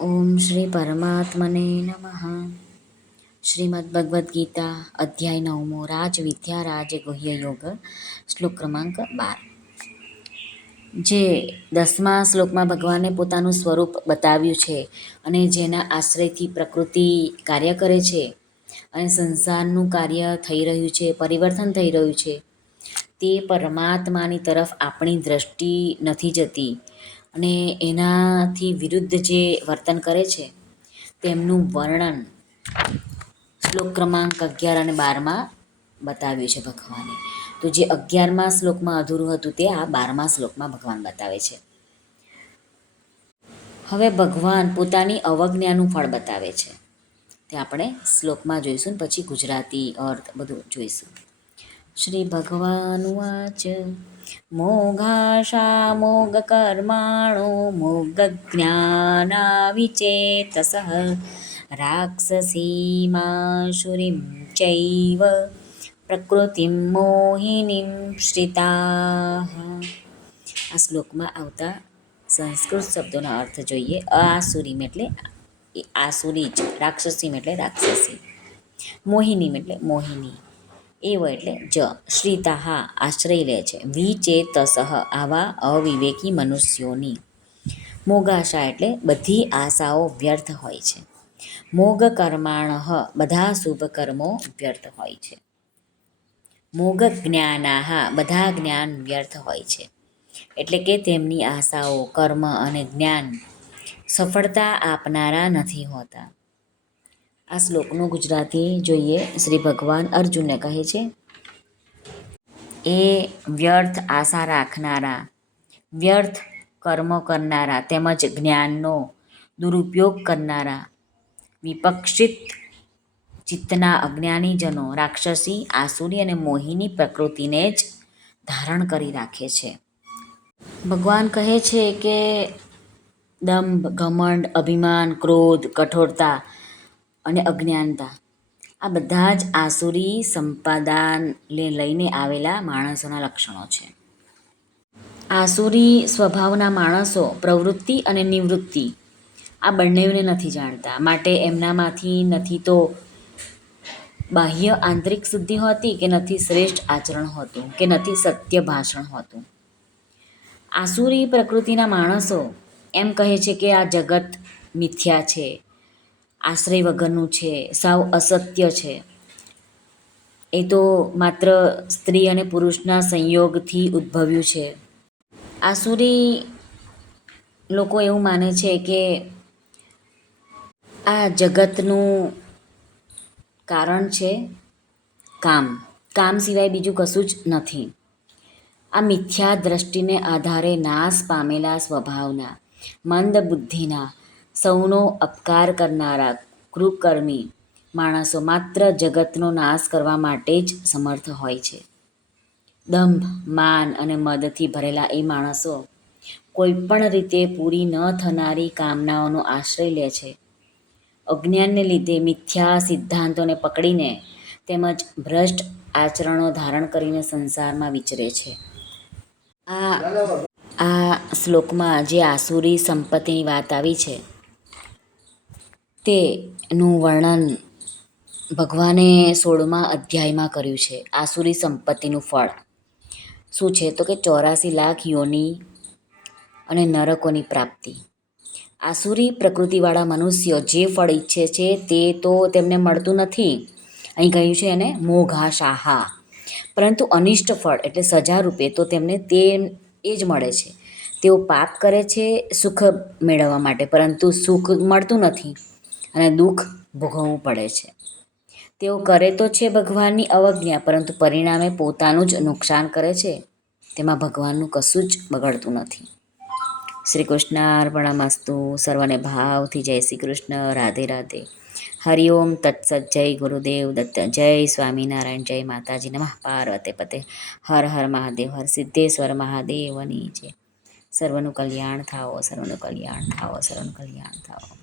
ઓમ શ્રી પરમાત્મને નમઃ શ્રીમદ ભગવદ્ ગીતા અધ્યાય નવમો રાજ વિદ્યા રાજ ગુહ્ય યોગ શ્લોક ક્રમાંક બાર જે દસમા શ્લોકમાં ભગવાને પોતાનું સ્વરૂપ બતાવ્યું છે અને જેના આશ્રયથી પ્રકૃતિ કાર્ય કરે છે અને સંસારનું કાર્ય થઈ રહ્યું છે, પરિવર્તન થઈ રહ્યું છે, તે પરમાત્માની તરફ આપણી દ્રષ્ટિ નથી જતી. અને એનાથી વિરુદ્ધ જે વર્તન કરે છે, તેમનું વર્ણન શ્લોક ક્રમાંક અગિયાર અને બારમાં બતાવ્યું છે ભગવાને. તો જે અગિયારમા શ્લોકમાં અધૂરું હતું તે આ બારમા શ્લોકમાં ભગવાન બતાવે છે. હવે ભગવાન પોતાની અવજ્ઞાનું ફળ બતાવે છે. તે આપણે શ્લોકમાં જોઈશું પછી ગુજરાતી અર્થ બધું જોઈશું. શ્રી ભગવાન વાચ. મોઘાશા મોગકર્માણો મોગજ્ઞાનાવિચેતસઃ રાક્ષસીમાશુરીં ચૈવ પ્રકૃતિમ મોહિનીમ શ્રિતા. આ શ્લોકમાં આવતા સંસ્કૃત શબ્દોનો અર્થ જોઈએ. આસુરીમ એટલે આસુરી જ, રાક્ષસીમ એટલે રાક્ષસી. મોહિનીમ એટલે મોહિની. એવ એટલે જ શ્રીતાહા આશ્રય લે છે. વિચેતસહ આવા અવિવેકી મનુષ્યોની મોગાશા એટલે બધી આશાઓ વ્યર્થ હોય છે. મોગ કર્માણ બધા શુભ કર્મો વ્યર્થ હોય છે. મોગ જ્ઞાનાહા બધા જ્ઞાન વ્યર્થ હોય છે. એટલે કે તેમની આશાઓ કર્મ અને જ્ઞાન સફળતા આપનારા નથી હોતા. આ શ્લોકનું ગુજરાતી જોઈએ. શ્રી ભગવાન અર્જુનને કહે છે, એ વ્યર્થ આશા રાખનારા, વ્યર્થ કર્મો કરનારા તેમજ જ્ઞાનનો દુરુપયોગ કરનારા વિપક્ષિત ચિત્તના અજ્ઞાનીજનો રાક્ષસી, આસુરી અને મોહિની પ્રકૃતિને જ ધારણ કરી રાખે છે. ભગવાન કહે છે કે દંભ, ઘમંડ, અભિમાન, ક્રોધ, કઠોરતા અને અજ્ઞાનતા. આ બધા જ આસુરી સંપાદાનને લઈને આવેલા માણસોના લક્ષણો છે. આસુરી સ્વભાવના માણસો પ્રવૃત્તિ અને નિવૃત્તિ. આ બંનેને નથી જાણતા. માટે એમનામાંથી નથી તો બાહ્ય આંતરિક શુદ્ધિ હોતી કે નથી શ્રેષ્ઠ આચરણ હોતું કે નથી સત્ય ભાષણ હોતું. આસુરી પ્રકૃતિના માણસો એમ કહે છે કે આ જગત મિથ્યા છે. આશ્રય વગરનું છે, સાવ અસત્ય છે. એ તો માત્ર સ્ત્રી અને પુરુષના સંયોગથી ઉદ્ભવ્યું છે. આસુરી લોકો એવું માને છે કે આ જગતનું કારણ છે કામ. કામ સિવાય બીજું કશું જ નથી. આ મિથ્યા દ્રષ્ટિને આધારે નાશ પામેલા સ્વભાવના, મંદ બુદ્ધિના સૌનો અપકાર કરનારા કૃકર્મી માણસો માત્ર જગતનો નાશ કરવા માટે જ સમર્થ હોય છે. દંભ, માન અને મદથી ભરેલા એ માણસો કોઈપણ રીતે પૂરી ન થનારી કામનાઓનો આશ્રય લે છે. અજ્ઞાનને લીધે મિથ્યા સિદ્ધાંતોને પકડીને તેમજ ભ્રષ્ટ આચરણો ધારણ કરીને સંસારમાં વિચરે છે. આ આ શ્લોકમાં જે આસુરી સંપત્તિની વાત આવી છે તેનું વર્ણન ભગવાને સોળમા અધ્યાયમાં કર્યું છે. આસુરી સંપત્તિનું ફળ. શું છે? તો કે ચોરાસી લાખ યોની અને નરકોની પ્રાપ્તિ. આસુરી પ્રકૃતિવાળા મનુષ્યો જે ફળ ઈચ્છે છે તે તો તેમને મળતું નથી. અહીં કહ્યું છે એને મોઘાશાહા. પરંતુ અનિષ્ટ ફળ એટલે સજા રૂપે તો તેમને તે એ જ મળે છે. તેઓ પાપ કરે છે, સુખ મેળવવા માટે, પરંતુ સુખ મળતું નથી. અને દુઃખ ભોગવવું પડે છે. તેઓ કરે તો છે ભગવાનની અવજ્ઞા, પરંતુ પરિણામે પોતાનું જ નુકસાન કરે છે. તેમાં ભગવાનનું કશું જ બગડતું નથી. શ્રી કૃષ્ણ અર્પણમસ્તુ સર્વને ભાવથી જય શ્રી કૃષ્ણ, રાધે રાધે. હરિઓમ તત્સત જય ગુરુદેવ દત્ત, જય સ્વામિનારાયણ, જય માતાજી નમઃ. પાર્વતે પતે. હર હર મહાદેવ, હર સિદ્ધેશ્વર મહાદેવની જય. સર્વનું કલ્યાણ થાઓ, સર્વનું કલ્યાણ થાઓ, સર્વનું કલ્યાણ થાઓ.